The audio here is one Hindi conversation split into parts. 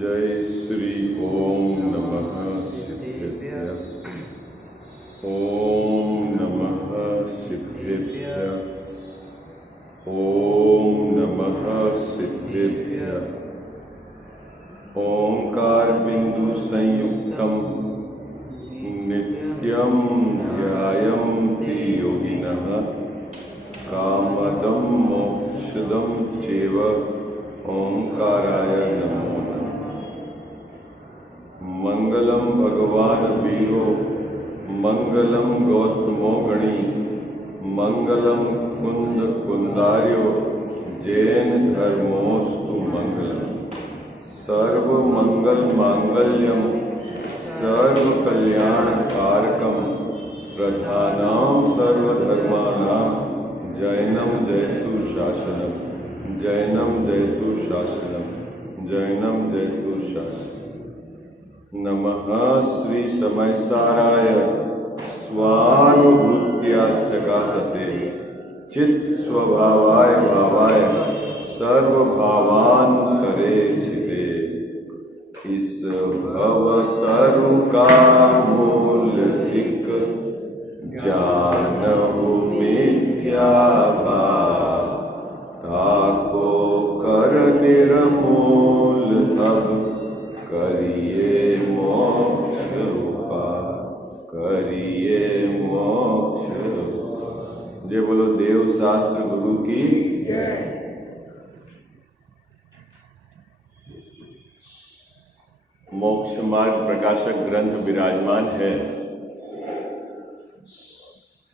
जय श्री ओम नमः सिद्धेभ्यः। ओम नमः सिद्धेभ्यः। ओम नमः सिद्धेभ्यः। ओंकार बिंदु संयुक्तम नित्यं ध्यायन्ति योगिनः कामदं मोक्षदं चैव ओंकाराय नमो नमः। मंगलम भगवान वीरो मंगलम गौतमो गणी मंगलम कुंद कुंदार्यो जैन धर्मोस्तु मंगलम। सर्व मंगल मांगल्यम सर्व कल्याण कारकम प्रधानाम सर्वधर्माणां जैनम जयतु शासनम। जैनम जयतु शासनम। जैनम जयतु शासनम। नमः श्री समयसाराय स्वानुभूत्याश्चकासते चित् स्वभावाय भावाय सर्वभावान् करे चिते। इस भवतरु का मूल एक जानहु मिथ्या भाव ताको कर निर्मूल तब करिए मोक्ष उपाय। करिए मोक्ष। जय बोलो देव शास्त्र गुरु की जय। मोक्ष मार्ग प्रकाशक ग्रंथ विराजमान है।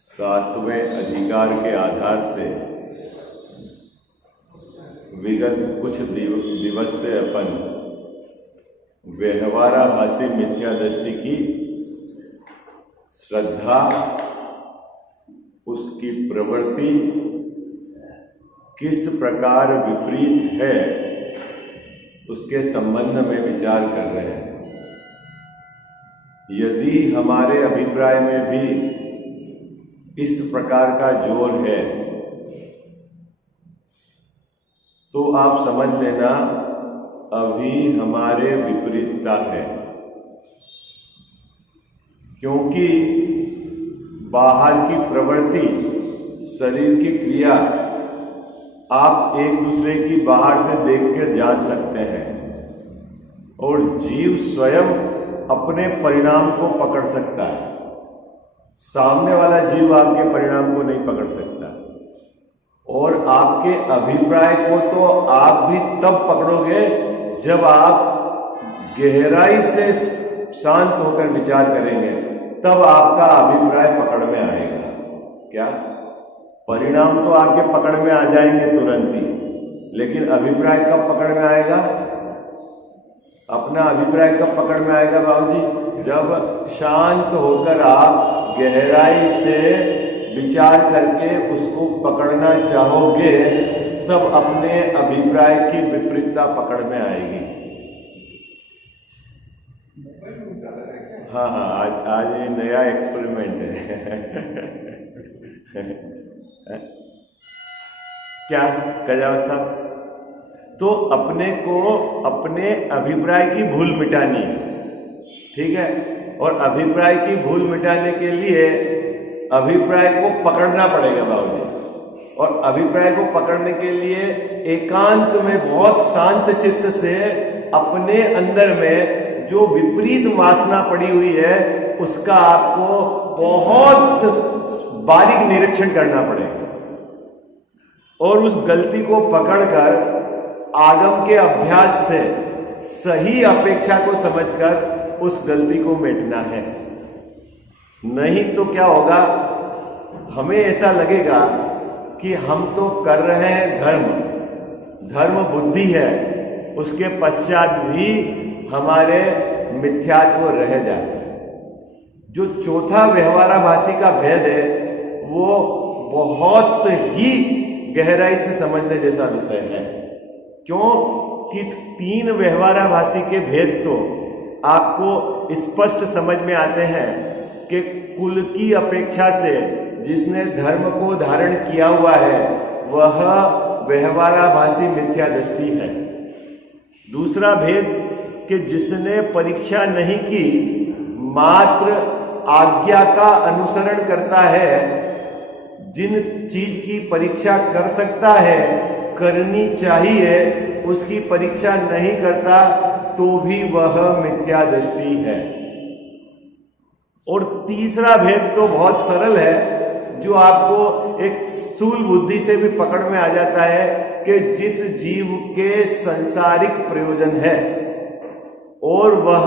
7वें अधिकार के आधार से विगत कुछ दिवस से अपन व्यवहाराभासी मिथ्या दृष्टि की श्रद्धा, उसकी प्रवृत्ति किस प्रकार विपरीत है उसके संबंध में विचार कर रहे हैं। यदि हमारे अभिप्राय में भी इस प्रकार का जोर है तो आप समझ लेना अभी हमारे विपरीतता है। क्योंकि बाहर की प्रवृत्ति, शरीर की क्रिया आप एक दूसरे की बाहर से देखकर जान सकते हैं और जीव स्वयं अपने परिणाम को पकड़ सकता है। सामने वाला जीव आपके परिणाम को नहीं पकड़ सकता। और आपके अभिप्राय को तो आप भी तब पकड़ोगे जब आप गहराई से शांत होकर विचार करेंगे, तब आपका अभिप्राय पकड़ में आएगा। क्या? परिणाम तो आपके पकड़ में आ जाएंगे तुरंत ही, लेकिन अभिप्राय कब पकड़ में आएगा? अपना अभिप्राय कब पकड़ में आएगा बाबूजी? जब शांत होकर आप गहराई से विचार करके उसको पकड़ना चाहोगे, तब अपने अभिप्राय की विपरीतता पकड़ में आएगी। हाँ, आज ये नया एक्सपेरिमेंट है। क्या कजावस्था? तो अपने को अपने अभिप्राय की भूल मिटानी है, ठीक है? और अभिप्राय की भूल मिटाने के लिए अभिप्राय को पकड़ना पड़ेगा बाबूजी। और अभिप्राय को पकड़ने के लिए एकांत में बहुत शांत चित्त से अपने अंदर में जो विपरीत वासना पड़ी हुई है उसका आपको बहुत बारीक निरीक्षण करना पड़ेगा और उस गलती को पकड़कर आगम के अभ्यास से सही अपेक्षा को समझकर उस गलती को मिटाना है। नहीं तो क्या होगा, हमें ऐसा लगेगा कि हम तो कर रहे हैं धर्म बुद्धि है, उसके पश्चात भी हमारे मिथ्यात्व रह जाता है। जो चौथा व्यवहाराभासी का भेद है वो बहुत ही गहराई से समझने जैसा विषय है। क्यों कि 3 व्यवहाराभासी के भेद तो आपको स्पष्ट समझ में आते हैं कि कुल की अपेक्षा से जिसने धर्म को धारण किया हुआ है वह व्यवहाराभासी मिथ्या दृष्टि है। दूसरा भेद कि जिसने परीक्षा नहीं की, मात्र आज्ञा का अनुसरण करता है, जिन चीज की परीक्षा कर सकता है, करनी चाहिए, उसकी परीक्षा नहीं करता तो भी वह मिथ्या दृष्टि है। और तीसरा भेद तो बहुत सरल है, जो आपको एक स्थूल बुद्धि से भी पकड़ में आ जाता है कि जिस जीव के संसारिक प्रयोजन है और वह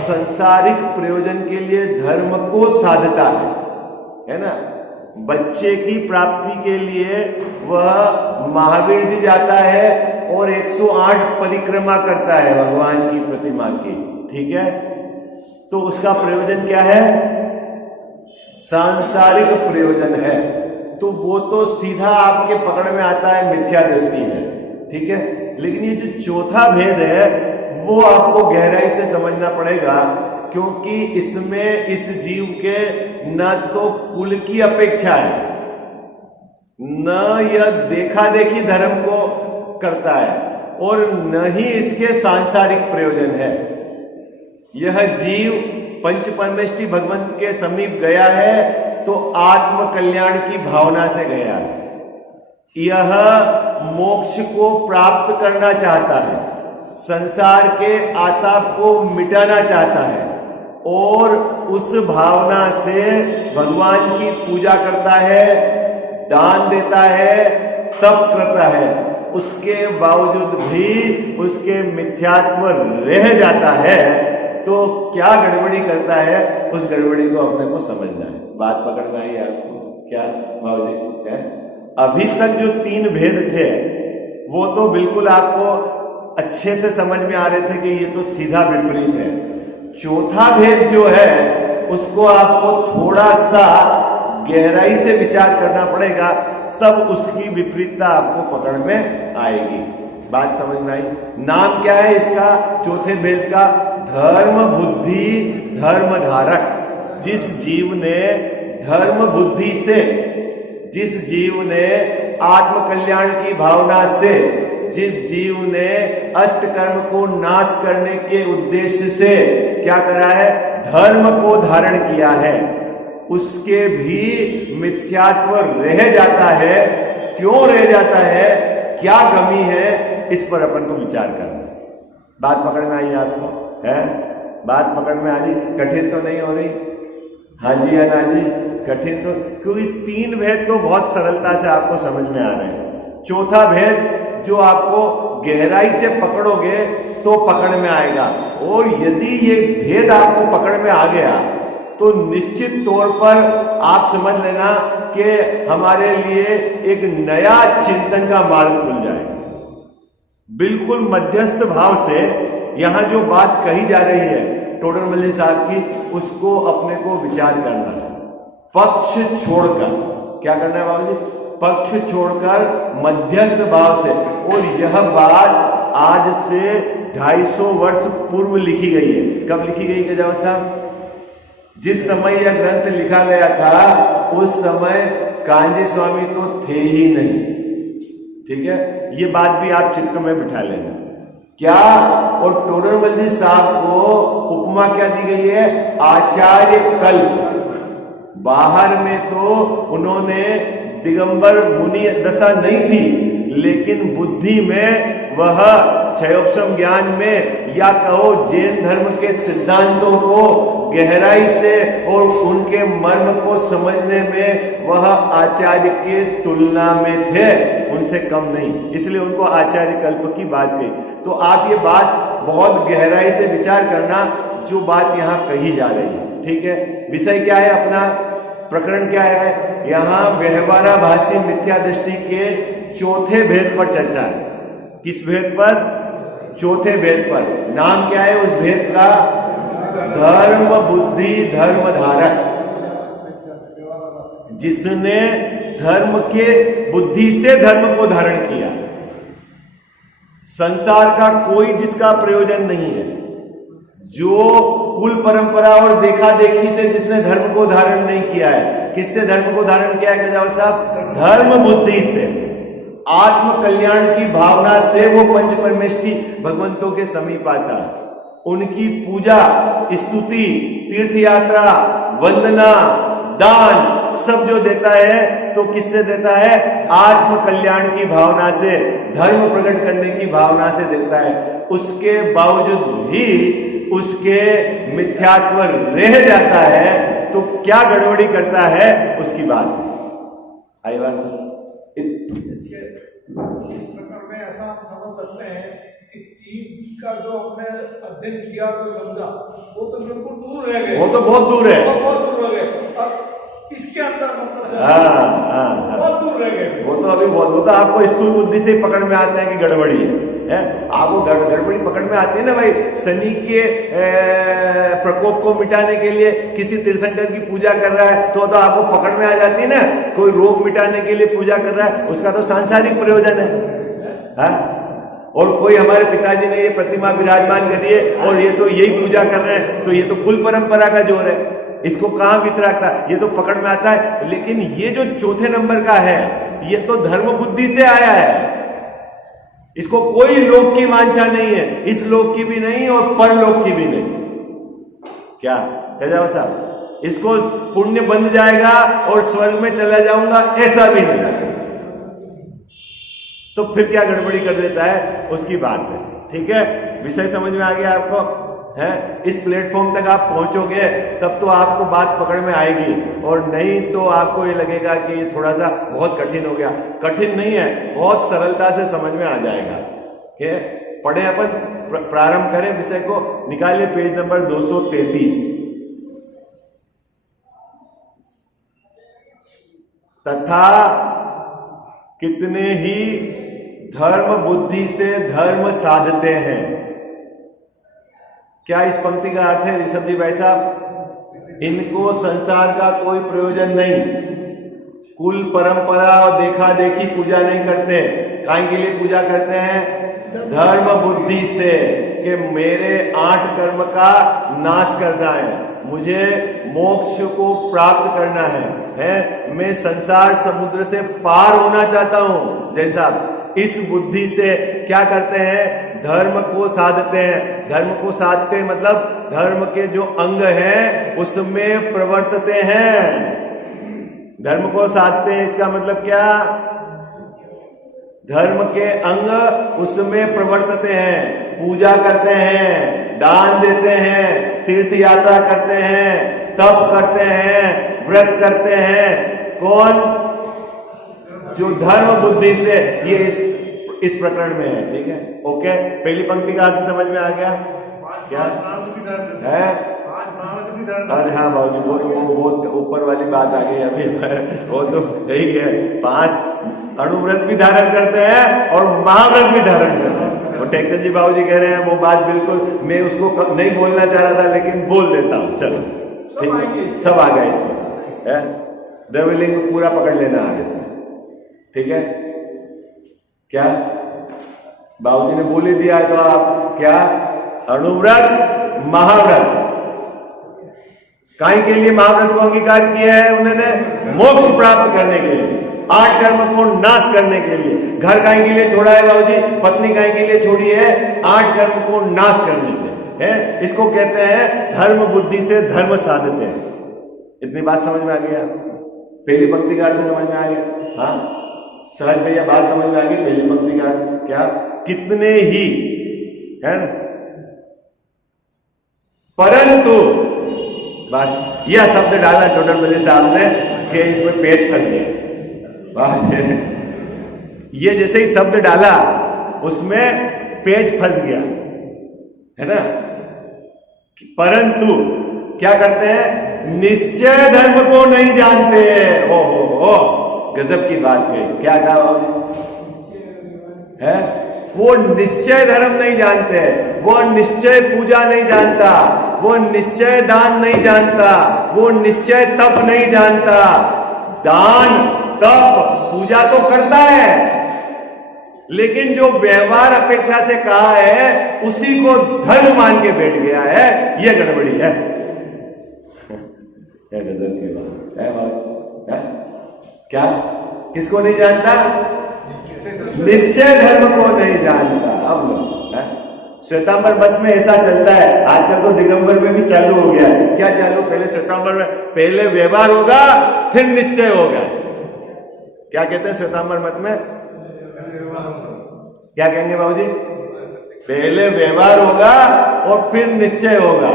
संसारिक प्रयोजन के लिए धर्म को साधता है ना। बच्चे की प्राप्ति के लिए वह महावीर जी जाता है और 108 परिक्रमा करता है भगवान की प्रतिमा की, ठीक है। तो उसका प्रयोजन क्या है? सांसारिक प्रयोजन है, तो वो तो सीधा आपके पकड़ में आता है मिथ्या दृष्टि में, ठीक है। लेकिन ये जो चौथा भेद है वो आपको गहराई से समझना पड़ेगा, क्योंकि इसमें इस जीव के न तो कुल की अपेक्षा है, न यह देखा देखी धर्म को करता है, और न ही इसके सांसारिक प्रयोजन है। यह जीव पंच परमेष्टि भगवंत के समीप गया है तो आत्म कल्याण की भावना से गया है। यह मोक्ष को प्राप्त करना चाहता है, संसार के आताप को मिटाना चाहता है, और उस भावना से भगवान की पूजा करता है, दान देता है, तप करता है। उसके बावजूद भी उसके मिथ्यात्व रह जाता है, तो क्या गड़बड़ी करता है, उस गड़बड़ी को अपने को समझना है। बात पकड़ में आई आपको? क्या बाबूजी है? अभी तक जो 3 भेद थे वो तो बिल्कुल आपको अच्छे से समझ में आ रहे थे कि ये तो सीधा विपरीत है। चौथा भेद जो है उसको आपको थोड़ा सा गहराई से विचार करना पड़ेगा, तब उसकी विपरीतता आपको पकड़ में आएगी। बात समझ में आई? नाम क्या है इसका, चौथे भेद का? धर्म बुद्धि धर्म धारक। जिस जीव ने धर्म बुद्धि से, जिस जीव ने आत्म कल्याण की भावना से, जिस जीव ने अष्ट कर्म को नाश करने के उद्देश्य से क्या करा है, धर्म को धारण किया है, उसके भी मिथ्यात्व रह जाता है। क्यों रह जाता है, क्या कमी है, इस पर अपन को विचार करना। बात पकड़ में आई आपको? है बात पकड़ में आ रही? कठिन तो नहीं हो रही? हाँ जी या ना जी? कठिन तो, क्योंकि 3 भेद तो बहुत सरलता से आपको समझ में आ रहे हैं। चौथा भेद जो आपको गहराई से पकड़ोगे तो पकड़ में आएगा, और यदि ये भेद आपको पकड़ में आ गया तो निश्चित तौर पर आप समझ लेना कि हमारे लिए एक नया चिंतन का मार्ग खुल जाएगा। बिल्कुल मध्यस्थ भाव से यहां जो बात कही जा रही है टोडरमल साहब की, उसको अपने को विचार करना है, पक्ष छोड़कर। क्या करना है बाबू जी? पक्ष छोड़कर मध्यस्थ भाव से। और यह बात आज से 250 वर्ष पूर्व लिखी गई है। कब लिखी गई गजाव साहब? जिस समय यह ग्रंथ लिखा गया था उस समय कांजी स्वामी तो थे ही नहीं, ठीक है। ये बात भी आप चित्त में बिठा लेना। क्या? और टोडरमल साहब को उपमा क्या दी गई है? आचार्य कल्प। बाहर में तो उन्होंने दिगंबर मुनि दशा नहीं थी, लेकिन बुद्धि में वह क्षयोपम ज्ञान में, या कहो जैन धर्म के सिद्धांतों को गहराई से और उनके मर्म को समझने में वह आचार्य के तुलना में थे, उनसे कम नहीं। इसलिए उनको आचार्य कल्प की बात कही। तो आप ये बात बहुत गहराई से विचार करना, जो बात यहाँ कही जा रही है, ठीक है। विषय क्या है अपना, प्रकरण क्या है? यहाँ व्यवहाराभासी मिथ्या दृष्टि के चौथे भेद पर चर्चा है। किस भेद पर? चौथे भेद पर। नाम क्या है उस भेद का? धर्म बुद्धि धर्म धारक। जिसने धर्म के बुद्धि से धर्म को धारण किया। संसार का कोई जिसका प्रयोजन नहीं है, जो कुल परंपरा और देखा देखी से जिसने धर्म को धारण नहीं किया है। किससे धर्म को धारण किया है गजाव साहब? धर्म बुद्धि से, आत्म कल्याण की भावना से वो पंच परमेष्टि भगवंतों के समीप आता है। उनकी पूजा, स्तुति, तीर्थ यात्रा, वंदना, दान सब जो देता है तो किससे देता है? आत्म कल्याण की भावना से, धर्म प्रकट करने की भावना से देता है। उसके बावजूद भी उसके मिथ्यात्व रह जाता है तो क्या गड़बड़ी करता है उसकी बात है। आई बात? इस प्रकार में ऐसा हम समझ सकते हैं कि तीन का जो आपने अध्ययन किया तो समझा वो तो बिल्कुल दूर रह गए, वो तो बहुत दूर है, वो बहुत दूर रह गए। और इसके अंदर मतलब बहुत दूर रह गए। वो तो अभी बहुत, वो तो आपको स्थूल बुद्धि से पकड़ में आता है कि गड़बड़ी है। आपको गड़बड़ी पकड़ में आती है ना भाई। शनि के प्रकोप को मिटाने के लिए किसी तीर्थंकर की पूजा कर रहा है तो आपको पकड़ में आ जाती है ना। कोई रोग मिटाने के लिए पूजा कर रहा है, उसका तो सांसारिक प्रयोजन है। और कोई हमारे पिताजी ने ये प्रतिमा विराजमान करी है और ये तो यही पूजा कर रहे हैं, तो ये तो कुल परंपरा का जोर है, इसको कहां वितरागता, ये तो पकड़ में आता है। लेकिन ये जो चौथे नंबर का है ये तो धर्म बुद्धि से आया है। इसको कोई लोक की वांछा नहीं है, इस लोक की भी नहीं और परलोक की भी नहीं। क्या जाओ साहब, इसको पुण्य बन जाएगा और स्वर्ग में चला जाऊंगा ऐसा भी नहीं। तो फिर क्या गड़बड़ी कर देता है उसकी बात है। ठीक है, विषय समझ में आ गया आपको है? इस प्लेटफॉर्म तक आप पहुंचोगे तब तो आपको बात पकड़ में आएगी, और नहीं तो आपको ये लगेगा कि ये थोड़ा सा बहुत कठिन हो गया। कठिन नहीं है, बहुत सरलता से समझ में आ जाएगा। पढ़े अपन, प्रारंभ करें विषय को। निकालिए पेज नंबर 233। तथा कितने ही धर्म बुद्धि से धर्म साधते हैं। क्या इस पंक्ति का अर्थ है ऋषभ जी भाई साहब? इनको संसार का कोई प्रयोजन नहीं, कुल परंपरा और देखा देखी पूजा नहीं करते। काहे के लिए पूजा करते हैं? धर्म बुद्धि से, कि मेरे 8 कर्म का नाश करना है, मुझे मोक्ष को प्राप्त करना है, मैं संसार समुद्र से पार होना चाहता हूं। जैन साहब, इस बुद्धि से क्या करते हैं? धर्म को साधते हैं। धर्म को साधते मतलब धर्म के जो अंग हैं उसमें प्रवर्तते हैं। धर्म को साधते हैं इसका मतलब क्या? धर्म के अंग उसमें प्रवर्तते हैं, पूजा करते हैं, दान देते हैं, तीर्थ यात्रा करते हैं, तप करते हैं, व्रत करते हैं। कौन? जो धर्म बुद्धि से, ये इस प्रकरण में है। ठीक है, ओके। पहली पंक्ति का अर्थ समझ में आ गया क्या है? अरे हाँ बाबूजी, बहुत ऊपर वाली बात आ गई अभी। वो तो यही है, 5 अणुव्रत भी धारण करते हैं और महाव्रत भी धारण करते हैं। और टेक्चर जी बाबूजी कह रहे हैं वो बात बिल्कुल मैं उसको नहीं बोलना चाह रहा था लेकिन बोल देता हूँ। चलो ठीक, सब आ गया इसमें। द्रव्यलिंग पूरा पकड़ लेना आगे इसमें। ठीक है, क्या बाबूजी ने बोल ही दिया तो आप क्या? अणुव्रत, महाव्रत। काहे के लिए महाव्रत को अंगीकार किया है उन्होंने? मोक्ष प्राप्त करने के लिए, 8 कर्म को नाश करने के लिए। घर काहे के लिए छोड़ा है बाबूजी? पत्नी काहे के लिए छोड़ी है? 8 कर्म को नाश करने के लिए है। इसको कहते हैं धर्म बुद्धि से धर्म साधते हैं। इतनी बात समझ में आ गया? पहली पंक्ति का अर्थ समझ में आ गया? हाँ सहज भैया, बात समझ में आ गई? पहली पंक्ति का क्या? कितने ही, है ना? परंतु, बस यह शब्द डाला टोटल बजे साहब ने कि इसमें पेच फंस गया। ये जैसे ही शब्द डाला उसमें पेच फंस गया, है ना? परंतु क्या करते हैं? निश्चय धर्म को नहीं जानते हैं। ओहो, गजब की बात कही। क्या कहा है? वो निश्चय धर्म नहीं जानते, वो निश्चय पूजा नहीं जानता, वो निश्चय दान नहीं जानता, वो निश्चय तप नहीं जानता। दान तप पूजा तो करता है लेकिन जो व्यवहार अपेक्षा से कहा है उसी को धर्म मान के बैठ गया है। यह गड़बड़ी है। गजब की बात है। क्या? किसको नहीं जानता? निश्चय धर्म को नहीं जानता। अब लोग श्वेतांबर मत में ऐसा चलता है, आजकल तो दिगंबर में भी चालू हो गया है। क्या चालू? पहले श्वेतांबर में पहले व्यवहार होगा फिर निश्चय होगा। क्या कहते हैं श्वेतांबर मत में? क्या कहेंगे बाबूजी? पहले व्यवहार होगा और फिर निश्चय होगा,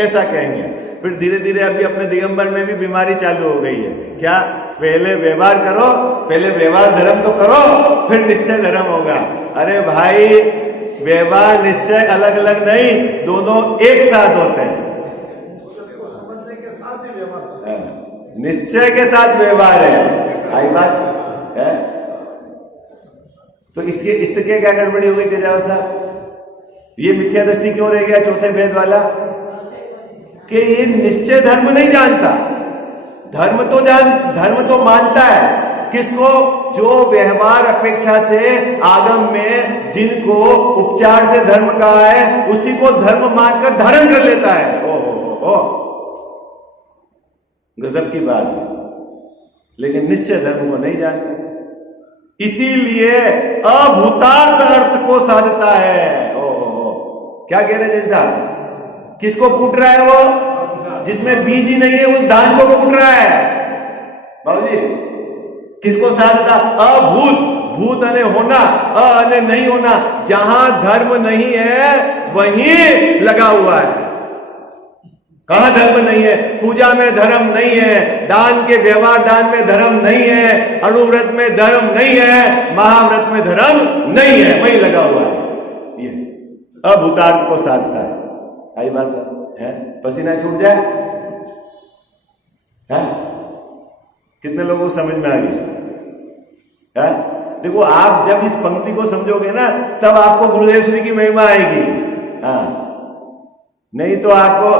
ऐसा कहेंगे। फिर धीरे धीरे अभी अपने दिगंबर में भी बीमारी चालू हो गई है। क्या? पहले व्यवहार करो, पहले व्यवहार धर्म तो करो, फिर निश्चय धर्म होगा। अरे भाई, व्यवहार निश्चय अलग अलग नहीं, दोनों एक साथ होते हैं। समझने के साथ ही व्यवहार, निश्चय के साथ व्यवहार है। आई बात है? तो इससे क्या गड़बड़ी हो गई तेजाब साहब? ये मिथ्या दृष्टि क्यों रह गया चौथे भेद वाला? कि ये निश्चय धर्म नहीं जानता। धर्म तो मानता है किसको? जो व्यवहार अपेक्षा से आगम में जिनको उपचार से धर्म कहा है, उसी को धर्म मानकर धारण कर लेता है। ओ गजब की बात है। लेकिन निश्चय धर्म को नहीं जानता, इसीलिए अभूतार्थ अर्थ को साधता है। क्या कह रहे हैं साहब? किसको कूट रहा है वो? जिसमें बीज ही नहीं है उस धान को कूट रहा है बाबूजी। किसको साधता? अभूत, भूत अने होना, अने नहीं होना। जहां धर्म नहीं है वहीं लगा हुआ है। कहां धर्म नहीं है? पूजा में धर्म नहीं है, दान के व्यवहार दान में धर्म नहीं है, अणुव्रत में धर्म नहीं है, महाव्रत में धर्म नहीं है, वहीं लगा हुआ है। ये अभूतार्थ को साधता है। आई बात है? पसीना छूट जाए है? कितने लोगों को समझ में आ गई है? देखो, आप जब इस पंक्ति को समझोगे ना, तब आपको गुरुदेव श्री की महिमा आएगी। हाँ, नहीं तो आपको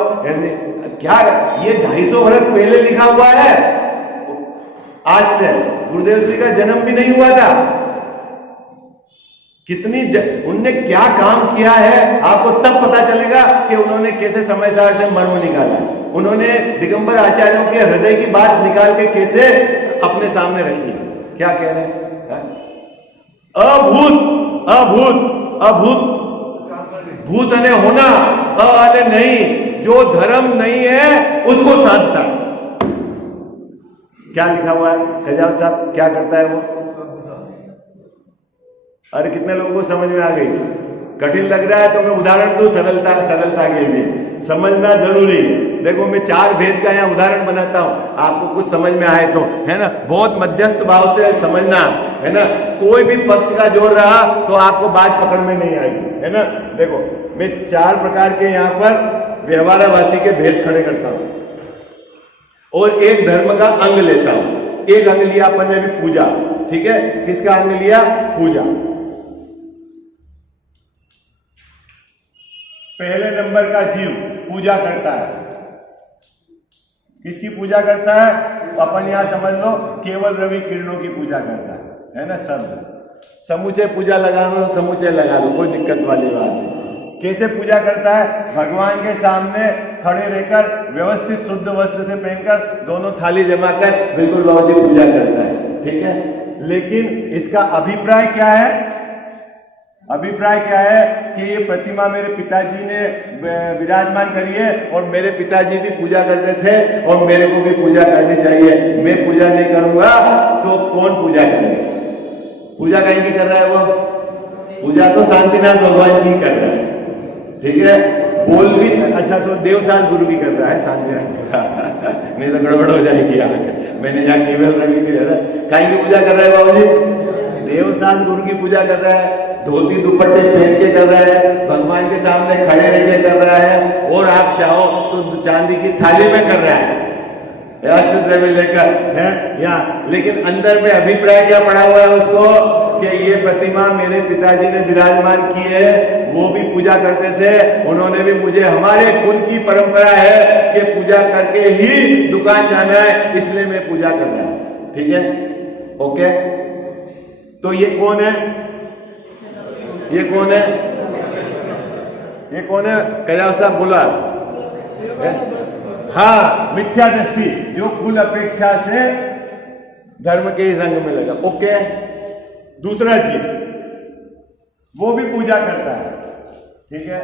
क्या, ये 250 वर्ष पहले लिखा हुआ है। आज से गुरुदेव श्री का जन्म भी नहीं हुआ था। उनने क्या काम किया है आपको तब पता चलेगा कि उन्होंने कैसे समय सार से मर्म निकाला। उन्होंने दिगंबर आचार्यों के हृदय की बात निकाल के कैसे अपने सामने रखी। क्या कह रहे हैं? अभूत, अभूत, अभूत, भूत अने होना, अने नहीं। जो धर्म नहीं है उसको साधता। क्या लिखा हुआ है खजाव साहब? क्या करता है वो? अरे कितने लोगों को समझ में आ गई? कठिन लग रहा है तो मैं उदाहरण दूं सरलता के लिए। समझना जरूरी है। देखो, मैं 4 भेद का यहाँ उदाहरण बनाता हूं, आपको कुछ समझ में आए तो, है ना? बहुत मध्यस्थ भाव से समझना, है ना? कोई भी पक्ष का जोर रहा तो आपको बात पकड़ में नहीं आएगी, है ना? देखो, मैं 4 प्रकार के यहाँ पर व्यवहारवासी के भेद खड़े करता हूं और एक धर्म का अंग लेता हूं। एक अंग लिया अपन ने भी पूजा, ठीक है? किसका अंग लिया? पूजा। पहले नंबर का जीव पूजा करता है। किसकी पूजा करता है? अपन यहां समझ लो, केवल रवि किरणों की पूजा करता है ना? सब समूचे पूजा लगाना, समूचे लगा लो, कोई दिक्कत वाली बात नहीं। कैसे पूजा करता है? भगवान के सामने खड़े रहकर व्यवस्थित शुद्ध वस्त्र से पहनकर दोनों थाली जमा कर बिल्कुल बाबूजी पूजा करता है, ठीक है? लेकिन इसका अभिप्राय क्या है? अभिप्राय क्या है कि ये प्रतिमा मेरे पिताजी ने विराजमान करी है और मेरे पिताजी भी पूजा करते थे और मेरे को भी पूजा करनी चाहिए। मैं पूजा नहीं करूंगा तो कौन पूजा करेगा? पूजा कहीं की कर रहा है वो? पूजा तो शांतिनाथ भगवान की कर रहा है, ठीक है? बोल भी अच्छा तो देवसास गुरु की कर रहा है, शांतिनाथ नहीं तो गड़बड़ हो जाएगी। मैंने यहाँ केवल रवि की कहीं की पूजा कर रहा है बाबूजी? देवसास गुरु की पूजा कर रहा है, धोती दुपट्टे पहन के कर रहा है, भगवान के सामने खड़े रह के कर रहा है, और आप चाहो तो चांदी की थाली में कर रहा है, अष्टद्रव्य लेकर है यहाँ। लेकिन अंदर में अभिप्राय क्या पड़ा हुआ है उसको कि ये प्रतिमा मेरे पिताजी ने विराजमान की है, वो भी पूजा करते थे, उन्होंने भी मुझे, हमारे कुल की परंपरा है कि पूजा करके ही दुकान जाना है, इसलिए मैं पूजा कर रहा हूं, ठीक है? ओके, तो ये कौन है? ये कौन है? ये कौन है? कैलाश साहब बोला। हाँ, मिथ्या दृष्टि जो कुल अपेक्षा से धर्म के इस रंग में लगा। ओके, दूसरा जीव वो भी पूजा करता है, ठीक है,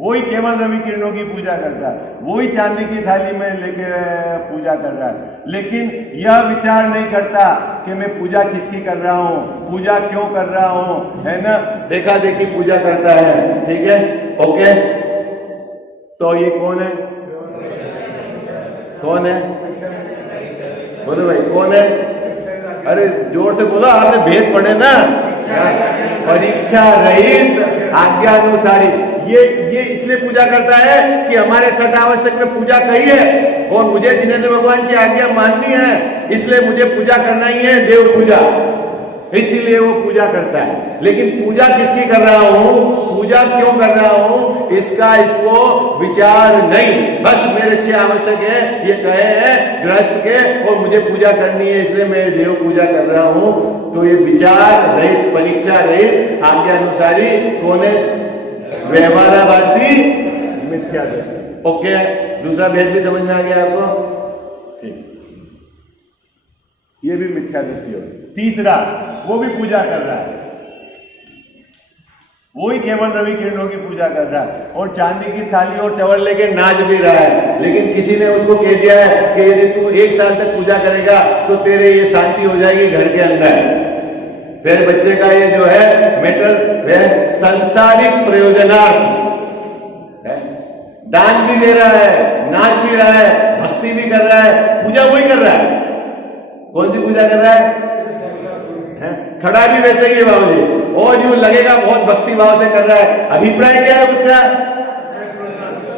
वही केवल रवि किरणों की पूजा करता है, वही चांदी की थाली में लेके पूजा कर रहा है, लेकिन यह विचार नहीं करता कि मैं पूजा किसकी कर रहा हूं, पूजा क्यों कर रहा हूं, है ना, देखा देखी पूजा करता है। ठीक है, ओके। तो ये कौन है, कौन है, बोलो भाई कौन है? अरे जोर से बोलो, आपने भेद पढ़े ना, परीक्षा रहित आज्ञानुसारी। ये इसलिए पूजा करता है कि हमारे सठ आवश्यक में पूजा कही है और मुझे जिनेंद्र भगवान की आज्ञा माननी है, इसलिए मुझे पूजा करना ही है, देव पूजा, इसीलिए वो पूजा करता है। लेकिन पूजा किसकी कर रहा हूं, पूजा क्यों कर रहा हूं, इसका इसको विचार नहीं, बस मेरे 6 आवश्यक है ये कहे हैं गृहस्थ के और मुझे पूजा करनी है, इसलिए मैं देव पूजा कर रहा हूं। तो ये विचार रहित, परीक्षा रहित, आज्ञानुसारी कौन है? व्यवहाराभासी मिथ्या दृष्टि। ओके, दूसरा भेद भी समझ में आ गया आपको? ठीक, ये भी मिथ्या दृष्टि होगी। तीसरा, वो भी पूजा कर रहा है, वही केवल रवि किरणों की पूजा कर रहा है और चांदी की थाली और चवल लेके नाच भी रहा है, लेकिन किसी ने उसको कह दिया है कि यदि तू 1 साल तक पूजा करेगा तो तेरे ये शांति हो जाएगी घर के अंदर। फिर बच्चे का ये जो है मेटर वह संसारिक प्रयोजनार्थ है, दान भी दे रहा है, नाच भी रहा है, भक्ति भी कर रहा है, पूजा वही कर रहा है। कौन सी पूजा कर रहा है? खड़ा भी वैसे ही है बाबूजी, और यूं लगेगा बहुत भक्ति भाव से कर रहा है। अभिप्राय क्या है उसका?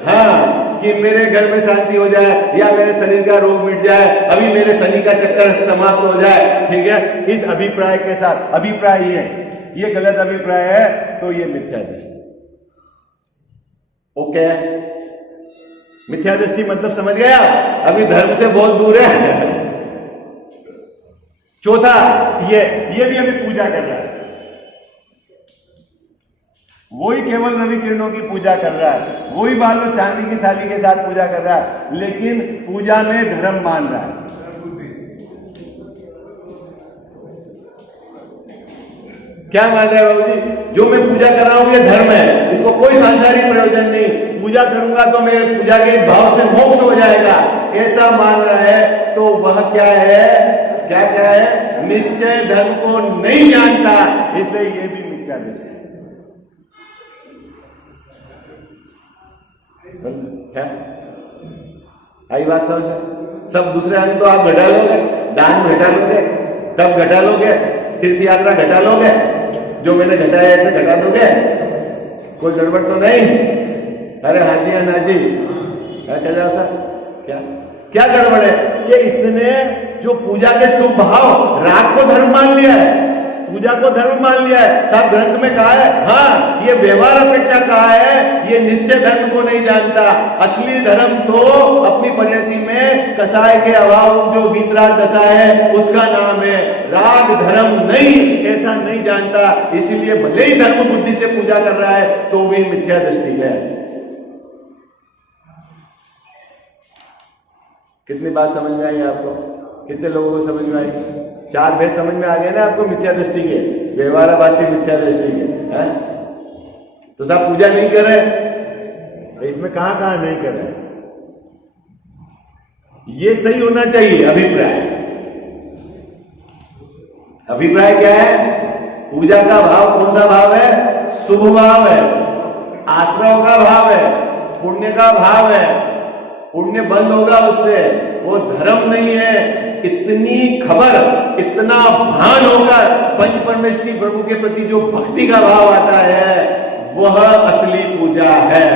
हाँ, कि मेरे घर में शांति हो जाए या मेरे शरीर का रोग मिट जाए, अभी मेरे शनि का चक्कर समाप्त हो जाए। ठीक है, इस अभिप्राय के साथ, अभिप्राय ये गलत अभिप्राय है, तो ये मिथ्या दृष्टि। ओके, मिथ्या दृष्टि मतलब समझ गया? अभी धर्म से बहुत दूर है। चौथा, ये भी हमें पूजा कर रहा है, वही केवल रवि किरणों की पूजा कर रहा है, वही बालो चांदी की थाली के साथ पूजा कर रहा है, लेकिन पूजा में धर्म मान रहा है। क्या मान रहा है बाबूजी? जो मैं पूजा कर रहा हूं ये धर्म है, इसको कोई सांसारिक प्रयोजन नहीं, पूजा करूंगा तो मेरे पूजा के इस भाव से मोक्ष हो जाएगा, ऐसा मान रहा है। तो वह क्या है, क्या है? निश्चय धर्म को नहीं जानता, इसलिए ये भी मिथ्या दृष्टि है। आई बात समझ? सब दूसरे अंग तो आप घटा लोगे, दान घटा लोगे, तब घटा लोगे, तीर्थ यात्रा घटा लोगे, जो मैंने घटाया ऐसे घटा दोगे, कोई गड़बड़ तो नहीं? अरे हाजी या नाजी, क्या जाता? क्या गड़बड़ है कि इसने जो पूजा के शुभ भाव, राग को धर्म मान लिया है, पूजा को धर्म मान लिया है। साहब ग्रंथ में कहा है, हाँ, ये व्यवहार अपेक्षा कहा है, ये निश्चय धर्म को नहीं जानता। असली धर्म तो अपनी परिणति में कसाय के अभाव जो वीतराग दशा है उसका नाम है, राग धर्म नहीं, ऐसा नहीं जानता, इसीलिए भले ही धर्म बुद्धि से पूजा कर रहा है तो भी मिथ्या दृष्टि है। कितनी बात समझ में आई आपको? कितने लोगों को समझ में आई? 4 भेद समझ में आ गए ना आपको मिथ्या दृष्टि के, व्यवहाराभासी मिथ्या दृष्टि के, हैं? तो सब पूजा नहीं कर रहे, तो इसमें कहां नहीं कर रहे? ये सही होना चाहिए अभिप्राय। अभिप्राय क्या है? पूजा का भाव कौन सा भाव है? शुभ भाव है, आश्रव का भाव है, पुण्य का भाव है, पुण्य बंद होगा उससे, वो धर्म नहीं है। इतनी खबर, इतना भान होगा पंच परमेष्ठी प्रभु के प्रति जो भक्ति का भाव आता है, वह असली पूजा है।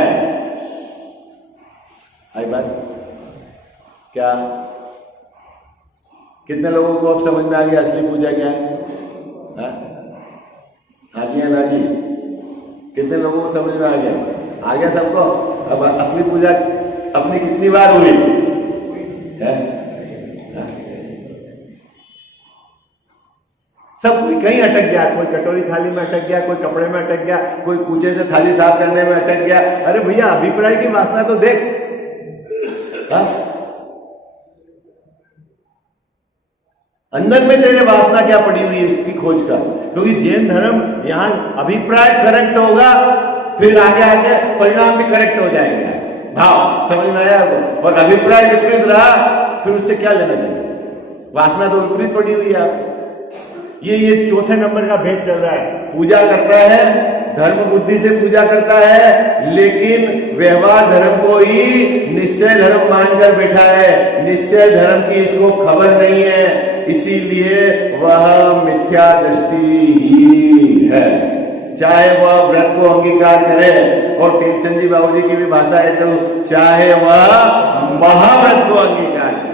आई बात क्या? कितने लोगों को अब समझ में आ गया असली पूजा क्या है? हाजी या नाजी? कितने लोगों को समझ में आ गया? आ गया सबको? अब असली पूजा अपनी कितनी बार हुई है? सब कोई कहीं अटक गया, कोई कटोरी थाली में अटक गया, कोई कपड़े में अटक गया, कोई कूचे से थाली साफ करने में अटक गया। अरे भैया अभिप्राय की वासना तो देख, अंदर में तेरे वासना क्या पड़ी हुई है इसकी खोज कर, क्योंकि जैन धर्म यहां अभिप्राय करेक्ट होगा फिर आगे आगे परिणाम भी करेक्ट हो जाएंगे। भाव समझ में आया आपको? और अभिप्राय विपरीत रहा फिर उससे क्या लेना देना, वासना तो विपरीत पड़ी हुई है आपको। ये चौथे नंबर का भेद चल रहा है। पूजा करता है, धर्म बुद्धि से पूजा करता है, लेकिन व्यवहार धर्म को ही निश्चय धर्म मानकर बैठा है। निश्चय धर्म की इसको खबर नहीं है, इसीलिए वह मिथ्या दृष्टि ही है। चाहे वह व्रत को अंगीकार करे, और टेकचंद जी बाबू जी की भी भाषा है तो चाहे वह महाव्रत को अंगीकार करे,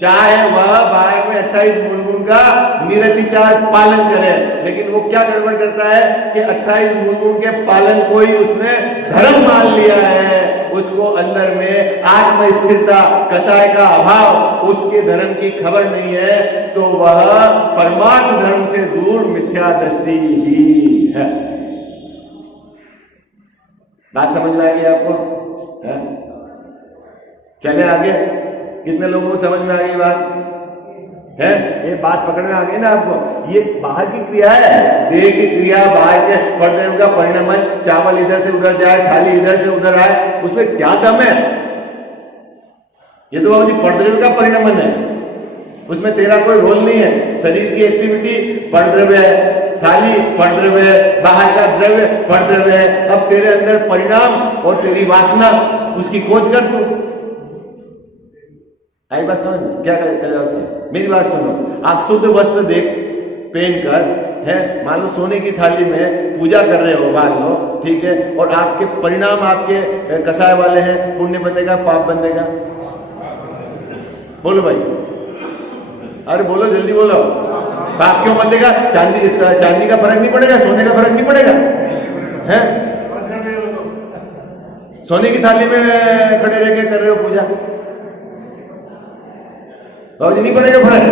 चाहे वह बाहर में 28 मूलगुण का निरतिचार पालन करे, लेकिन वो क्या गड़बड़ करता है कि 28 मूलगुण के पालन को ही उसने धर्म मान लिया है। उसको अंदर में आत्म स्थिरता, कसाय का अभाव, उसके धर्म की खबर नहीं है, तो वह परमात्म धर्म से दूर मिथ्या दृष्टि ही है। बात समझ में आ गई आपको? है? चले आगे। कितने लोगों को समझ में आ गई बात? है ये बात पकड़ में आ गई ना आपको? ये बाहर की क्रिया है, देह की क्रिया, बाहर के परद्रव्य का परिणाम। चावल इधर से उधर जाए, थाली इधर से उधर आए, उसमें क्या दम है? ये तो बाबू जी परद्रव्य का परिणाम है, उसमें तेरा कोई रोल नहीं है। शरीर की एक्टिविटी परद्रव्य है, थाली परद्रव्य है, बाहर का द्रव्य परद्रव्य है। अब तेरे अंदर परिणाम और तेरी वासना, उसकी खोज कर तू। आई बात समझ? क्या कर? मेरी बात सुनो, आप शुद्ध वस्त्र देख पहनकर है, मान लो सोने की थाली में पूजा कर रहे हो, मान लो, ठीक है, और आपके परिणाम आपके कसाय वाले हैं, पुण्य बनेगा पाप बनेगा? बोलो भाई, अरे बोलो जल्दी बोलो। पाप क्यों बनेगा? चांदी का फर्क नहीं पड़ेगा, सोने का फर्क नहीं पड़ेगा है? सोने की थाली में खड़े रह के कर रहे हो पूजा, तो नहीं पड़ेगा फर्क?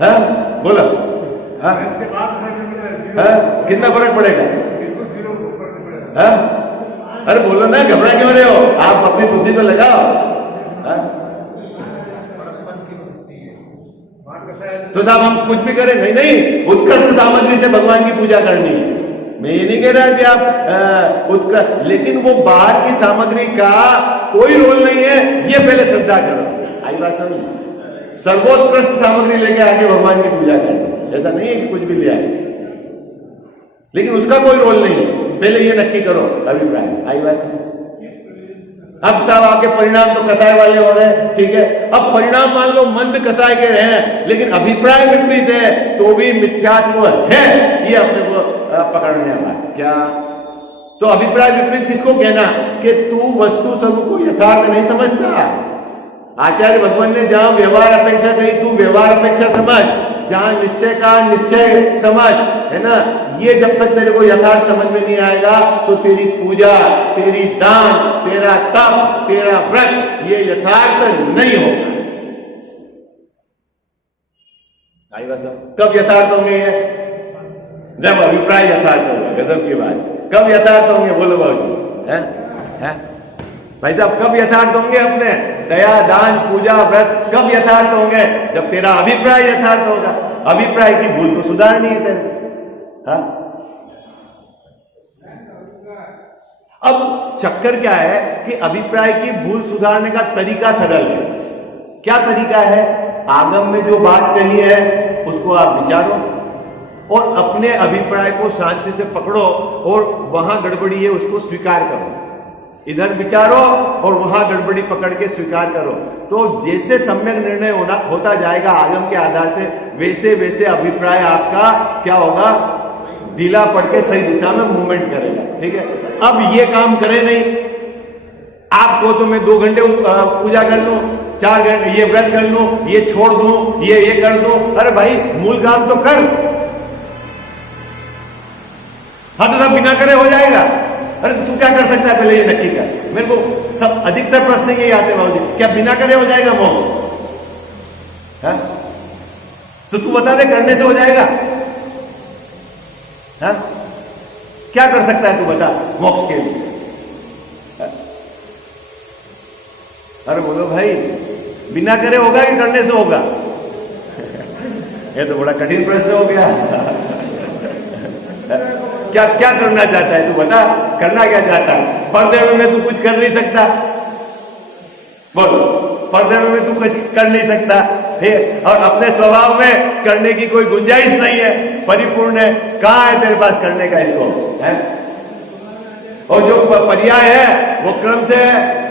हाँ बोलो, हाँ कितना फर्क पड़ेगा? हाँ अरे बोलो ना, घबरा क्यों रहे हो? आप अपनी बुद्धि तो लगाओ। तो साहब हम कुछ भी करें? नहीं नहीं, उत्कृष्ट सामग्री से भगवान की पूजा करनी है। मैं ये नहीं कह रहा कि आप उत्कृष्ट, लेकिन वो बाहर की सामग्री का कोई रोल नहीं है, ये पहले श्रद्धा करो। आई बात समझ? सर्वोत्कृष्ट सामग्री लेके आके भगवान की पूजा करो, ऐसा नहीं है कि कुछ भी ले आए, लेकिन उसका कोई रोल नहीं है, पहले ये नक्की करो अभिप्राय। आई बात? अब साहब आपके परिणाम तो कसाय वाले हो रहे हैं, ठीक है, अब परिणाम मान लो मंद कसाय के रहे हैं, लेकिन अभिप्राय विपरीत है, तो भी मिथ्यात्व है, ये अपने को पकड़ने वाला क्या? तो अभिप्राय विपरीत किसको कहना? कि तू वस्तु सब को यथार्थ नहीं समझता। आचार्य भगवान ने जहां व्यवहार अपेक्षा कही, तू व्यवहार अपेक्षा समझ, जहां निश्चय का निश्चय समझ, है ना? ये जब तक तेरे को यथार्थ समझ में नहीं आएगा, तो तेरी पूजा, तेरी दान, तेरा तप, तेरा व्रत, ये यथार्थ नहीं होगा। आई बात? कब यथार्थ होंगे? जब अभिप्राय यथार्थ होगा। गजब की बात। कब यथार्थ होंगे? बोलो बाबू, है भाई साहब, कब यथार्थ होंगे? अपने दया, दान, पूजा, व्रत कब यथार्थ होंगे? जब तेरा अभिप्राय यथार्थ होगा। अभिप्राय की भूल को सुधारनी है तेरे। हाँ? अब चक्कर क्या है कि अभिप्राय की भूल सुधारने का तरीका सरल है। क्या तरीका है? आगम में जो बात कही है उसको आप विचारो और अपने अभिप्राय को शांति से पकड़ो, और वहां गड़बड़ी है उसको स्वीकार करो। इधर विचारो और वहां गड़बड़ी पकड़ के स्वीकार करो, तो जैसे सम्यक निर्णय होता जाएगा आगम के आधार से, वैसे वैसे अभिप्राय आपका क्या होगा? ढीला पड़ के सही दिशा में मूवमेंट करेगा। ठीक है, अब ये काम करे नहीं, आपको तो मैं 2 घंटे पूजा कर लूं, 4 घंटे ये व्रत कर लूं, ये छोड़ दूं, ये कर दूं। अरे भाई, मूल काम तो कर। हाँ तो सब बिना करे हो जाएगा। अरे तू क्या कर सकता है पहले ये नक्की कर। मेरे को सब अधिकतर प्रश्न यही आते बाबू जी, क्या बिना करे हो जाएगा मोक्ष? तो तू बता दे, करने से हो जाएगा? हाँ? क्या कर सकता है तू बता मोक्ष के लिए? अरे बोलो भाई, बिना करे होगा कि करने से होगा? ये तो बड़ा कठिन प्रश्न हो गया। क्या क्या करना चाहता है तू बता, करना क्या चाहता है? पर्दे में तू कुछ कर नहीं सकता, बोलो, पर्दे में तू कुछ कर नहीं सकता, ठीक, और अपने स्वभाव में करने की कोई गुंजाइश नहीं है, परिपूर्ण है, कहाँ है तेरे पास करने का इसको है? और जो पर्याय है वो क्रम से है।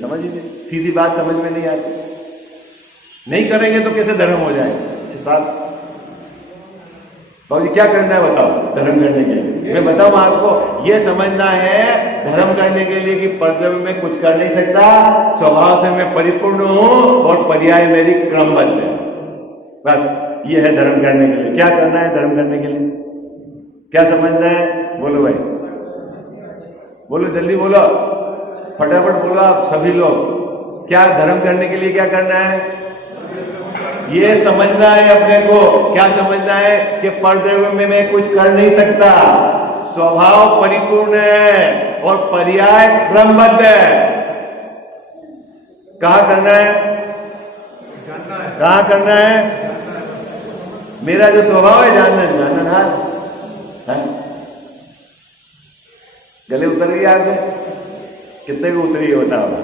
समझ लीजिए, सीधी बात समझ में नहीं आती, नहीं करेंगे तो कैसे धर्म हो जाए साहब? बाबू जी क्या करना है बताओ धर्म करने के लिए? मैं बताऊं आपको, ये समझना है धर्म करने के लिए कि पर्दे में कुछ कर नहीं सकता, स्वभाव से मैं परिपूर्ण हूं और पर्याय मेरी क्रमबद्ध है, बस ये है धर्म करने के लिए। क्या करना है धर्म करने के लिए? क्या समझना है? बोलो भाई, बोलो जल्दी बोलो, फटाफट बोलो आप सभी लोग। क्या धर्म करने के लिए क्या करना है? ये समझना है अपने को। क्या समझना है? कि पर्दे में मैं कुछ कर नहीं सकता, स्वभाव परिपूर्ण है और पर्याय क्रमबद्ध है। कहाँ करना है? कहाँ करना है? मेरा जो स्वभाव है जानना है। गले उतर गई आपने? कितने को उतरी होता होगा?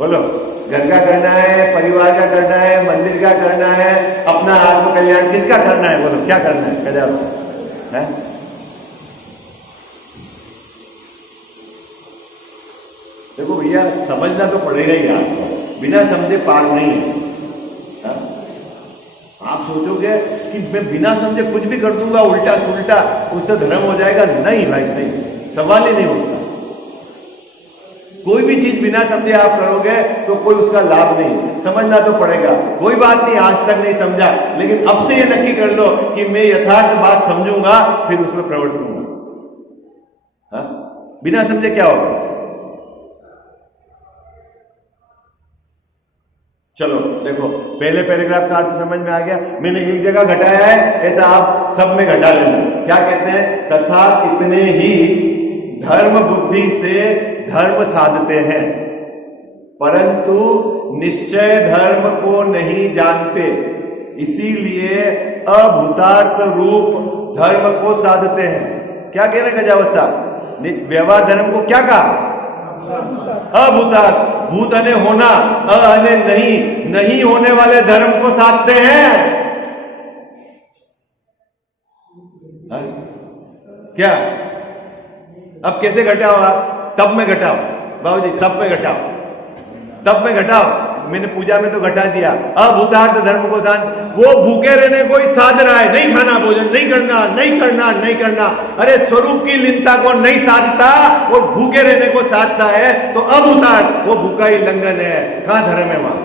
बोलो, घर का करना है, परिवार का करना है, मंदिर का करना है, अपना आत्म कल्याण किसका करना है? बोलो क्या करना है? कह है? देखो भैया, समझना तो पड़ेगा ही आपको, बिना समझे पार नहीं है। आप सोचोगे कि मैं बिना समझे कुछ भी कर दूंगा उल्टा सुल्टा, उससे धर्म हो जाएगा? नहीं भाई, नहीं, सवाल ही नहीं होता। कोई भी चीज बिना समझे आप करोगे तो कोई उसका लाभ नहीं। समझना तो पड़ेगा। कोई बात नहीं, आज तक नहीं समझा, लेकिन अब से ये नक्की कर लो कि मैं यथार्थ बात समझूंगा, फिर उसमें प्रवृत्त हूंगा। बिना समझे क्या होगा? चलो देखो, पहले पैराग्राफ का अर्थ समझ में आ गया। मैंने एक जगह घटाया है, ऐसा आप सब में घटा लेना। क्या कहते हैं? तथा इतने ही धर्म बुद्धि से धर्म साधते हैं, परंतु निश्चय धर्म को नहीं जानते, इसीलिए अभूतार्थ रूप धर्म को साधते हैं। क्या कह रहे गजावत साहब? व्यवहार धर्म को क्या कहा? अभूतार्थ, भूत अने होना, अने नहीं होने वाले धर्म को साधते हैं। क्या? अब कैसे घटाओ आप? तब में घटाओ बाबूजी, तब में घटाओ, तब में घटाओ। मैंने पूजा में तो घटा दिया। अभूतार्थ धर्म को साध, वो भूखे रहने को ही साध रहा है, नहीं खाना भोजन, नहीं करना, नहीं करना, नहीं करना। अरे स्वरूप की लीनता को नहीं साधता, वो भूखे रहने को साधता है, तो अभूतार्थ वो भूखा ही लंघन है। कहां धर्म है वहां?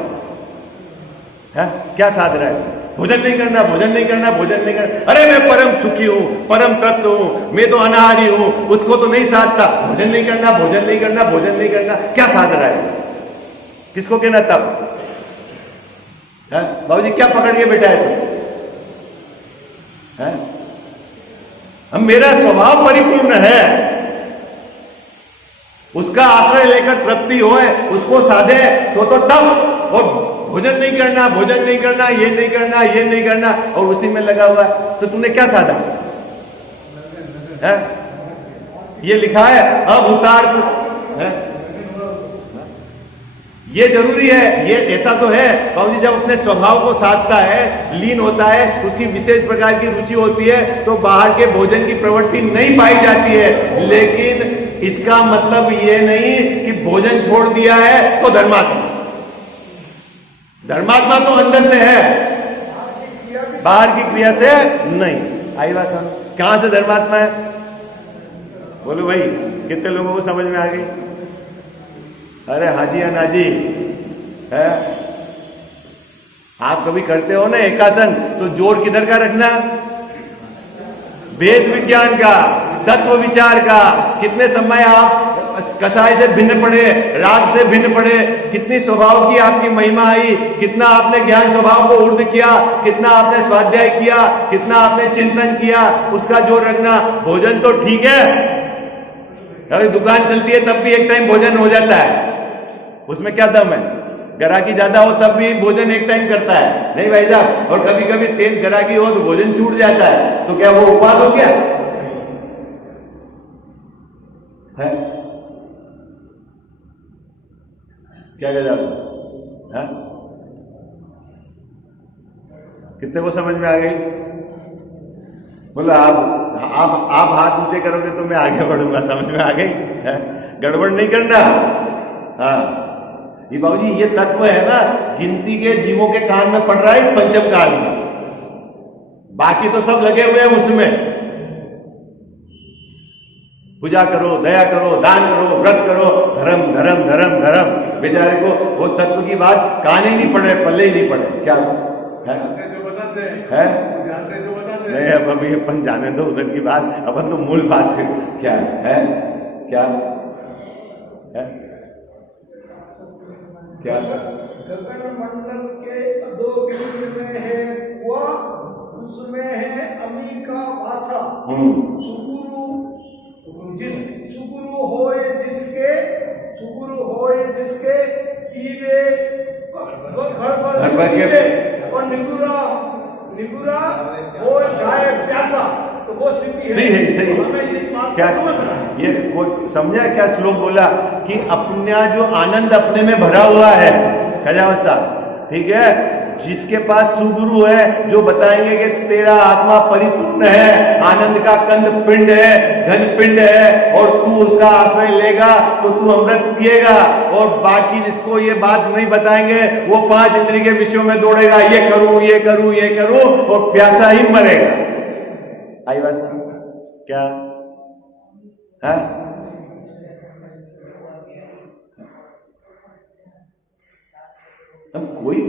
है क्या साध रहा है? भोजन नहीं करना, भोजन नहीं करना, भोजन नहीं करना। अरे मैं परम सुखी हूं, परम तत्व हूं, मैं तो अनाहारी हूं, उसको तो नहीं साधता। भोजन नहीं करना, भोजन नहीं करना, भोजन नहीं करना, क्या साध रहा है? किसको कहना तब? बाबूजी क्या पकड़ के बैठा है तो? हम, मेरा स्वभाव परिपूर्ण है, उसका आश्रय लेकर तृप्ति होए, उसको साधे तो तब। और भोजन नहीं करना, भोजन नहीं करना, ये नहीं करना, ये नहीं करना, और उसी में लगा हुआ, तो तूने क्या साधा है? ये लिखा है अभूतार्थ है। ये जरूरी है, ये ऐसा तो है बाबूजी, जब अपने स्वभाव को साधता है, लीन होता है, उसकी विशेष प्रकार की रुचि होती है, तो बाहर के भोजन की प्रवृत्ति नहीं पाई जाती है। लेकिन इसका मतलब ये नहीं कि भोजन छोड़ दिया है तो धर्मात्मा। धर्मात्मा तो अंदर से है, बाहर की क्रिया से नहीं। आई बात समझ? कहां से धर्मात्मा है? बोलो भाई, कितने लोगों को समझ में आ गई? अरे हाजी या नाजी है? आप कभी करते हो ना एकासन, तो जोर किधर का रखना? वेद विज्ञान का, तत्व विचार का। कितने समय आप कसाय से भिन्न पड़े, राग से भिन्न पड़े, कितनी स्वभाव की आपकी महिमा आई, कितना आपने ज्ञान स्वभाव को ऊर्ध किया, कितना आपने स्वाध्याय किया, कितना आपने चिंतन किया, उसका जोर रखना। भोजन तो ठीक है, अगर दुकान चलती है तब भी एक टाइम भोजन हो जाता है, उसमें क्या दम है? ग्राहकी ज्यादा हो तब भी भोजन एक टाइम करता है, नहीं भाई साहब? और कभी कभी तेज ग्राहकी हो तो भोजन छूट जाता है, तो क्या वो उपवास हो गया है? क्या कह जाता है? कितने को समझ में आ गई? बोला आप हाथ ऊंचे करोगे तो मैं आगे बढ़ूंगा। समझ में आ गई है? गड़बड़ नहीं करना। हाँ, ये बाबूजी ये तत्व है ना, गिनती के जीवों के कान में पड़ रहा है इस पंचम काल में, बाकी तो सब लगे हुए हैं उसमें। पूजा करो, दया करो, दान करो, व्रत करो, धर्म धर्म धर्म धर्म। बेचारे को वो तत्व की बात कान ही नहीं पड़े, पल्ले ही नहीं पड़े। क्या है? नहीं, अब अभी अपन जाने दो उधर की बात, अपन तो मूल बात है। क्या है? क्या है? क्या गगन मंडल के अधोबीज में है कुआ, उसमें है अमी का वासा। सुगुरु जिसके पीवे भर के और निगुरा हो जाए प्यासा, तो वो स्थिति है। सही है, सही है। क्या ये वो समझा क्या श्लोक बोला कि अपना जो आनंद अपने में भरा हुआ है, खजावसा, ठीक है, जिसके पास सुगुरु है जो बताएंगे कि तेरा आत्मा परिपूर्ण है, आनंद का कंद पिंड है, घन पिंड है, और तू उसका आश्रय लेगा तो तू अमृत पिएगा। और बाकी जिसको ये बात नहीं बताएंगे वो 5 इंद्रिय के विषयों में दौड़ेगा, ये करूं ये करूं ये करूं, और प्यासा ही मरेगा। आई बात? क्या है? हम कोई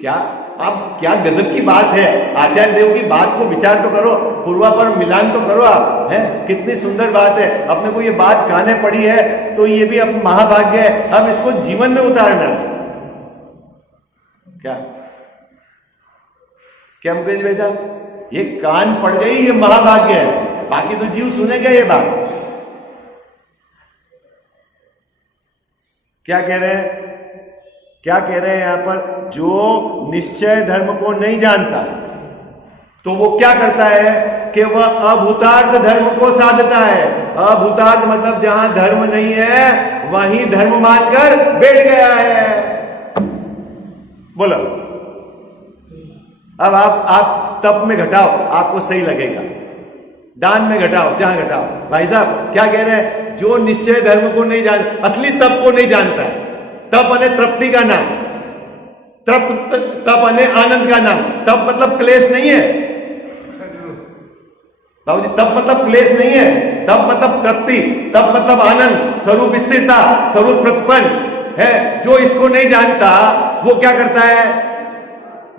क्या, आप क्या गजब की बात है। आचार्य देव की बात को विचार तो करो, पूर्वापर मिलान तो करो आप, हैं? कितनी सुंदर बात है। अपने को ये बात काने पड़ी है तो ये भी अब महाभाग्य है, अब इसको जीवन में उतारना है। क्या क्या मुकेश भाई साहब, ये कान पड़ गई, ये महाभाग्य है। बाकी तो जीव सुनेगा ये बात। क्या कह रहे हैं? क्या कह रहे हैं यहां पर? जो निश्चय धर्म को नहीं जानता तो वो क्या करता है कि वह अभूतार्थ धर्म को साधता है। अभूतार्थ मतलब जहां धर्म नहीं है वहीं धर्म मानकर बैठ गया है। बोलो, अब आप तप में घटाओ, आपको सही लगेगा। दान में घटाओ, जहां घटाओ। भाई साहब क्या कह रहे हैं? जो निश्चय धर्म को नहीं जानता, असली तप को नहीं जानता है। तप अने तृप्ति का नाम, तप अने आनंद का नाम। तप मतलब क्लेश नहीं है बाबूजी, तप मतलब क्लेश नहीं है। तप मतलब तृप्ति, तप मतलब आनंद, स्वरूप स्थिरता, स्वरूप प्रतिपन्न है। जो इसको नहीं जानता वो क्या करता है?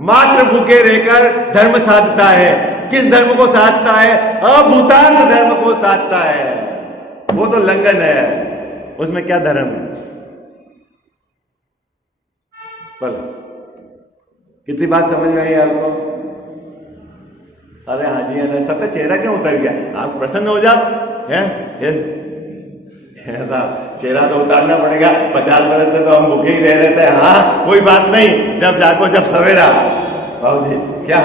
मात्र भूखे रहकर धर्म साधता है। किस धर्म को साधता है? अभूतार्थ धर्म को साधता है। वो तो लंघन है, उसमें क्या धर्म है? बोलो, कितनी बात समझ में आई आपको? अरे हाँ जी, है सबका चेहरा क्यों उतर गया? आप प्रसन्न हो जाओ, हैं? ऐसा चेहरा तो उतारना पड़ेगा। 50 वर्ष से तो हम भूखे ही रह रहे थे। हाँ कोई बात नहीं, जब जागो जब सवेरा। बाबूजी क्या,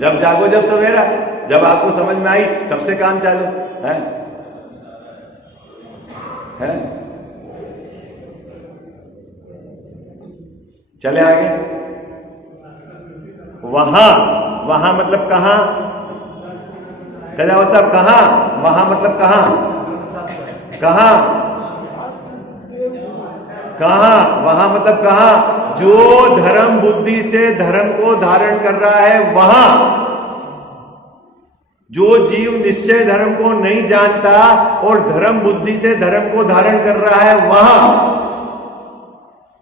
जब जागो जब सवेरा। जब आपको समझ में आई तब से काम चालू है? चले आगे। वहां मतलब कहां? कल्याण साहब कहां? वहां मतलब कहां? कहां? वहां मतलब कहां? जो धर्म बुद्धि से धर्म को धारण कर रहा है वहां। जो जीव निश्चय धर्म को नहीं जानता और धर्म बुद्धि से धर्म को धारण कर रहा है वहां।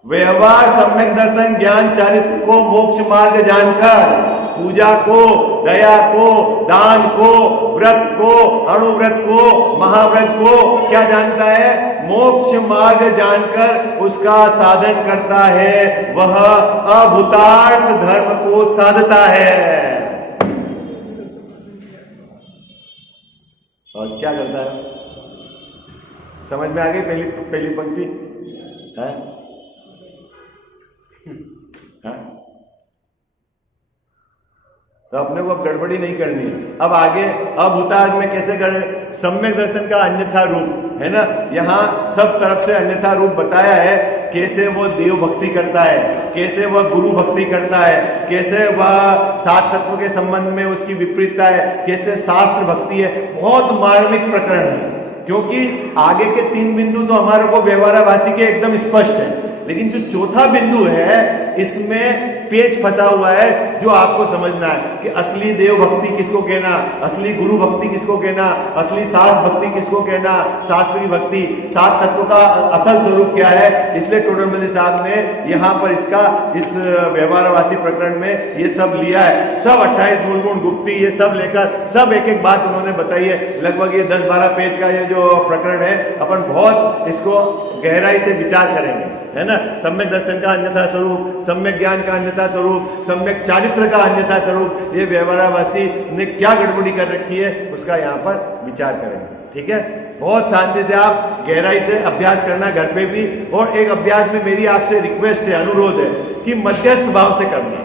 व्यवहार, सम्यक दर्शन, ज्ञान, चारित्र को मोक्ष मार्ग जानकर, पूजा को, दया को, दान को, व्रत को, अणुव्रत को, महाव्रत को क्या जानता है? मोक्ष मार्ग जानकर उसका साधन करता है, वह अभूतार्थ धर्म को साधता है। और क्या करता है? समझ में आ गई पहली पंक्ति है? हाँ? तो अपने को अब गड़बड़ी नहीं करनी। अब आगे अभूतार्थ में कैसे करें? सम्यक दर्शन का अन्यथा रूप है ना, यहाँ सब तरफ से अन्यथा रूप बताया है। कैसे वो देव भक्ति करता है, कैसे वह गुरु भक्ति करता है, कैसे वह सात तत्व के संबंध में उसकी विपरीतता है, कैसे शास्त्र भक्ति है। बहुत मार्मिक प्रकरण है, क्योंकि आगे के 3 बिंदु तो हमारे को व्यवहाराभासी के एकदम स्पष्ट है, लेकिन जो चौथा बिंदु है इसमें पेच फंसा हुआ है, जो आपको समझना है कि असली देव भक्ति किसको कहना, असली गुरु भक्ति किसको कहना, असली शास्त्र भक्ति किसको कहना, शास्त्रीय भक्ति, सात तत्व का असल स्वरूप क्या है। इसलिए टोडरमल साहब ने यहाँ पर इसका इस व्यवहारवासी प्रकरण में ये सब लिया है। सब 28 मूलगुण गुप्ती ये सब लेकर सब एक एक बात उन्होंने बताई है। लगभग ये 10-12 पेज का ये जो प्रकरण है, अपन बहुत इसको गहराई से विचार करेंगे, है ना। सम्यक दर्शन का अन्यथा स्वरूप, सम्यक ज्ञान का अन्यथा स्वरूप, सम्यक चारित्र का अन्यथा स्वरूप, ये व्यवहाराभासी ने क्या गड़बड़ी कर रखी है उसका यहाँ पर विचार करेंगे। ठीक है, बहुत शांति से आप गहराई से अभ्यास करना घर पे भी। और एक अभ्यास में मेरी आपसे रिक्वेस्ट है, अनुरोध है कि मध्यस्थ भाव से करना,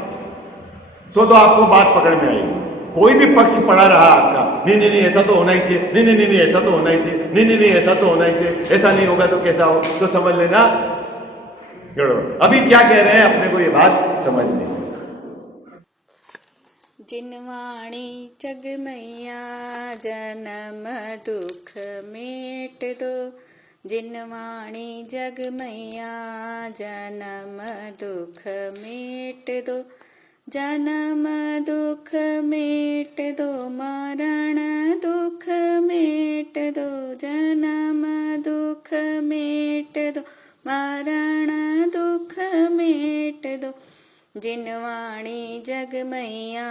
तो आपको बात पकड़ में आएगी। कोई भी पक्ष पड़ा रहा आपका, नहीं ऐसा तो होना ही चाहिए, नहीं ऐसा तो होना ही चाहिए, नहीं ऐसा तो होना ही चाहिए, ऐसा नहीं होगा तो कैसा हो, तो समझ लेना गड़बड़। अभी क्या कह रहे हैं अपने को ये बात समझ नहीं। जिनवाणी जग मैया जन्म दुख मेट दो, जिनवाणी जग मैया जन्म दुख मेट दो, जन्म दुख मेट दो, मरण दुख मेट दो, जन्म दुख मेट दो, मरण दुख मेट दो, जिनवाणी जग मैया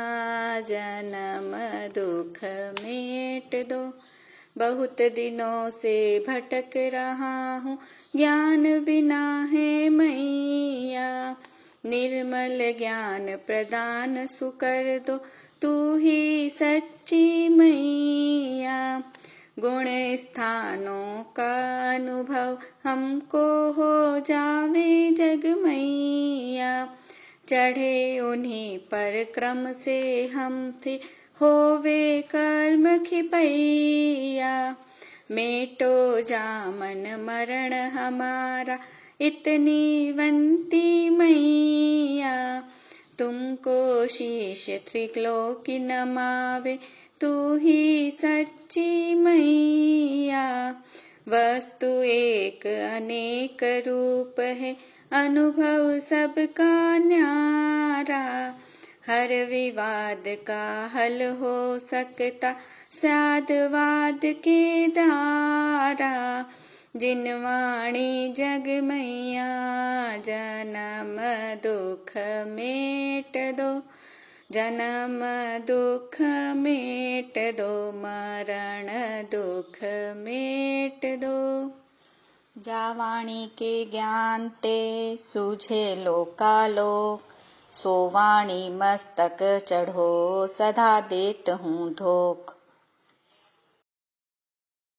जन्म दुख मेट दो। बहुत दिनों से भटक रहा हूँ, ज्ञान बिना है मैया, निर्मल ज्ञान प्रदान सुकर दो, तू ही सच्ची मैया। गुण स्थानों का अनुभव हमको हो जावे जग मैया, चढ़े उन्हीं पर क्रम से हम फिर होवे कर्म खिपैया। मेटो जामन मरण हमारा इतनी वंती मैया, तुमको शीश त्रिलोकी नमावे, तू ही सच्ची मैया। वस्तु एक अनेक रूप है, अनुभव सबका न्यारा, हर विवाद का हल हो सकता साधवाद के द्वारा। जिनवाणी जग मैया जन्म दुख मेट दो, जन्म दुख मेट दो, मरण दुख मेट दो। जावाणी के ज्ञान ते सूझे लोकालोक, सोवाणी मस्तक चढ़ो सदा देत हूँ धोख।